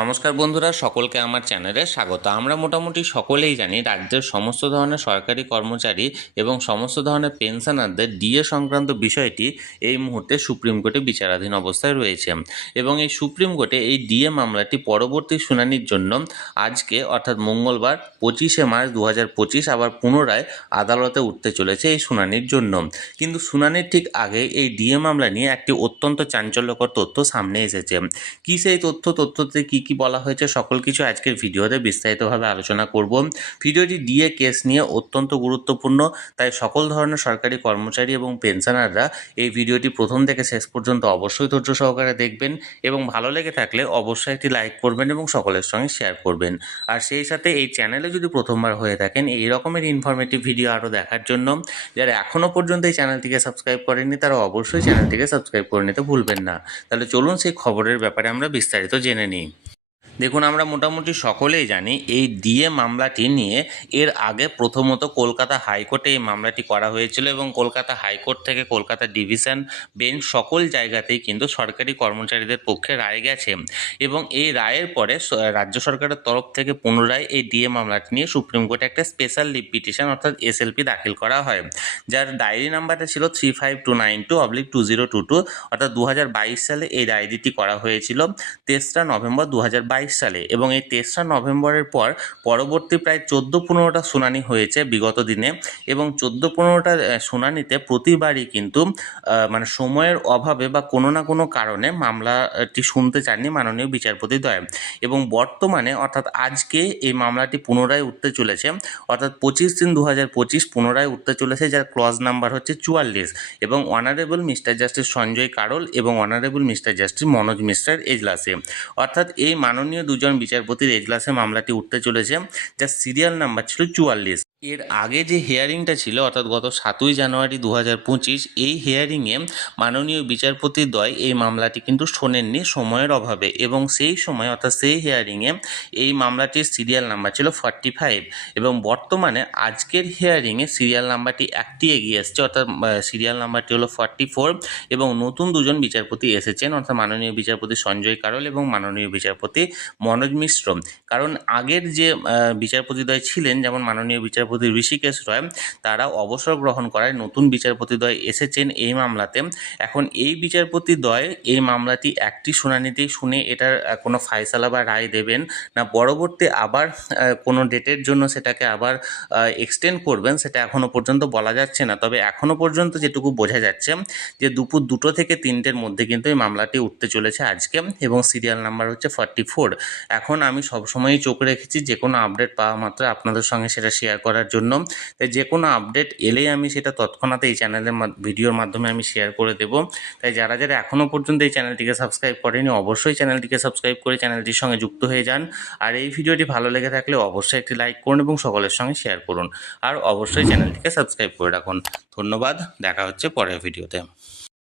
নমস্কার বন্ধুরা, সকলকে আমার চ্যানেলে স্বাগত। আমরা মোটামুটি সকলেই জানি রাজ্যের সমস্ত ধরনের সরকারি কর্মচারী এবং সমস্ত ধরনের পেনশনারদের ডিএ সংক্রান্ত বিষয়টি এই মুহূর্তে সুপ্রিম কোর্টে বিচারাধীন অবস্থায় রয়েছে এবং এই সুপ্রিম কোর্টে এই ডিএ মামলাটি পরবর্তী শুনানির জন্য আজকে অর্থাৎ মঙ্গলবার 25শে মার্চ 2025 আবার পুনরায় আদালতে উঠতে চলেছে এই শুনানির জন্য। কিন্তু শুনানির ঠিক আগে এই ডিএ মামলা নিয়ে একটি অত্যন্ত চাঞ্চল্যকর তথ্য সামনে এসেছে। কী সেই তথ্যতে কী কী বলা হয়েছে সকল কিছু আজকের ভিডিওতে বিস্তারিতভাবে আলোচনা করব। ভিডিওটি ডিএ কেস নিয়ে অত্যন্ত গুরুত্বপূর্ণ, তাই সকল ধরনের সরকারি কর্মচারী এবং পেনশনাররা এই ভিডিওটি প্রথম থেকে শেষ পর্যন্ত অবশ্যই ধৈর্য সহকারে দেখবেন এবং ভালো লেগে থাকলে অবশ্যই একটি লাইক করবেন এবং সকলের সঙ্গে শেয়ার করবেন। আর সেই সাথে এই চ্যানেলে যদি প্রথমবার হয়ে থাকেন এই রকমের ইনফরমেটিভ ভিডিও আরও দেখার জন্য যারা এখনও পর্যন্ত এই চ্যানেলটিকে সাবস্ক্রাইব করেননি তারা অবশ্যই চ্যানেলটিকে সাবস্ক্রাইব করে নিতে ভুলবেন না। তাহলে চলুন সেই খবরের ব্যাপারে আমরা বিস্তারিত জেনে নিই। দেখুন, আমরা মোটামুটি সকলেই জানি এই ডিএ মামলাটি নিয়ে এর আগে প্রথমত কলকাতা হাইকোর্টে এই মামলাটি করা হয়েছিল এবং কলকাতা হাইকোর্ট থেকে কলকাতা ডিভিশন বেঞ্চ সকল জায়গাতেই কিন্তু সরকারি কর্মচারীদের পক্ষে রায় গেছে এবং এই রায়ের পরে রাজ্য সরকারের তরফ থেকে পুনরায় এই ডিএ মামলাটি নিয়ে সুপ্রিম কোর্টে একটা স্পেশাল লিভ পিটিশন অর্থাৎ এসএলপি দাখিল করা হয়, যার ডায়েরি নাম্বারটা ছিল 35292/2022 অর্থাৎ 2022 সালে এই ডায়েরিটি করা হয়েছিল 23রা নভেম্বর 2022 সালে এবং এই 23রা নভেম্বরের পর পরবর্তী প্রায় 14-15টা শুনানি হয়েছে বিগত দিনে এবং 14-15টা শুনানিতে প্রতিবারই কিন্তু মানে সময়ের অভাবে বা কোনো না কোনো কারণে মামলাটি শুনতে চাননি মাননীয় বিচারপতিদ্বয় এবং বর্তমানে অর্থাৎ আজকে এই মামলাটি পুনরায় উঠতে চলেছে অর্থাৎ 25/3/2025 পুনরায় উঠতে চলেছে, যার ক্লজ নাম্বার হচ্ছে 44 এবং honourable mister justice Sanjay Karol এবং অনারেবল মিস্টার জাস্টিস মনোজ মিশ্রের এজলাসে, অর্থাৎ এই মাননীয় দুজন বিচারপতির এজলাসে মামলাটি উঠতে চলেছে, যার সিরিয়াল নাম্বার ছিল 44। এর আগে যে হিয়ারিংটা ছিল অর্থাৎ গত 7ই জানুয়ারি 2025 এই হিয়ারিংয়ে মাননীয় বিচারপতিদ্বয় এই মামলাটি কিন্তু শোনেননি সময়ের অভাবে এবং সেই সময় অর্থাৎ সেই হিয়ারিংয়ে এই মামলাটির সিরিয়াল নাম্বার ছিল 45 এবং বর্তমানে আজকের হিয়ারিংয়ে সিরিয়াল নাম্বারটি একটি এগিয়ে এসছে অর্থাৎ সিরিয়াল নাম্বারটি হলো 44 এবং নতুন দুজন বিচারপতি এসেছেন অর্থাৎ মাননীয় বিচারপতি সঞ্জয় কারোল এবং মাননীয় বিচারপতি মনোজ মিশ্র। কারণ আগের যে বিচারপতিদ্বয় ছিলেন যেমন মাননীয় বিচারপতি ঋষিকেশ রয় তারা অবসর গ্রহণ করায় নতুন বিচারপতিদ্বয় এসেছেন এই মামলাতে। এখন এই বিচারপতিদ্বয় এই মামলাটি একটি শুনানিতেই শুনে এটার কোনো ফায়সালা বা রায় দেবেন না পরবর্তী আবার কোনো ডেটের জন্য সেটাকে আবার এক্সটেন্ড করবেন সেটা এখনও পর্যন্ত বলা যাচ্ছে না। তবে এখনও পর্যন্ত যেটুকু বোঝা যাচ্ছে যে দুপুর 2টো থেকে 3টের মধ্যে কিন্তু এই মামলাটি উঠতে চলেছে আজকে এবং সিরিয়াল নাম্বার হচ্ছে 44। এখন আমি সবসময়ই চোখ রেখেছি যে কোনো আপডেট পাওয়া মাত্র আপনাদের সঙ্গে সেটা শেয়ার করার জন্য, তাই যে কোনো আপডেট এলেই আমি সেটা তৎক্ষণাৎ এই চ্যানেলের ভিডিওর মাধ্যমে আমি শেয়ার করে দেবো। তাই যারা যারা এখনও পর্যন্ত এই চ্যানেলটিকে সাবস্ক্রাইব করেনি অবশ্যই চ্যানেলটিকে সাবস্ক্রাইব করে চ্যানেলটির সঙ্গে যুক্ত হয়ে যান। আর এই ভিডিওটি ভালো লেগে থাকলে অবশ্যই একটি লাইক করুন এবং সকলের সঙ্গে শেয়ার করুন আর অবশ্যই চ্যানেলটিকে সাবস্ক্রাইব করে রাখুন। ধন্যবাদ, দেখা হচ্ছে পরের ভিডিওতে।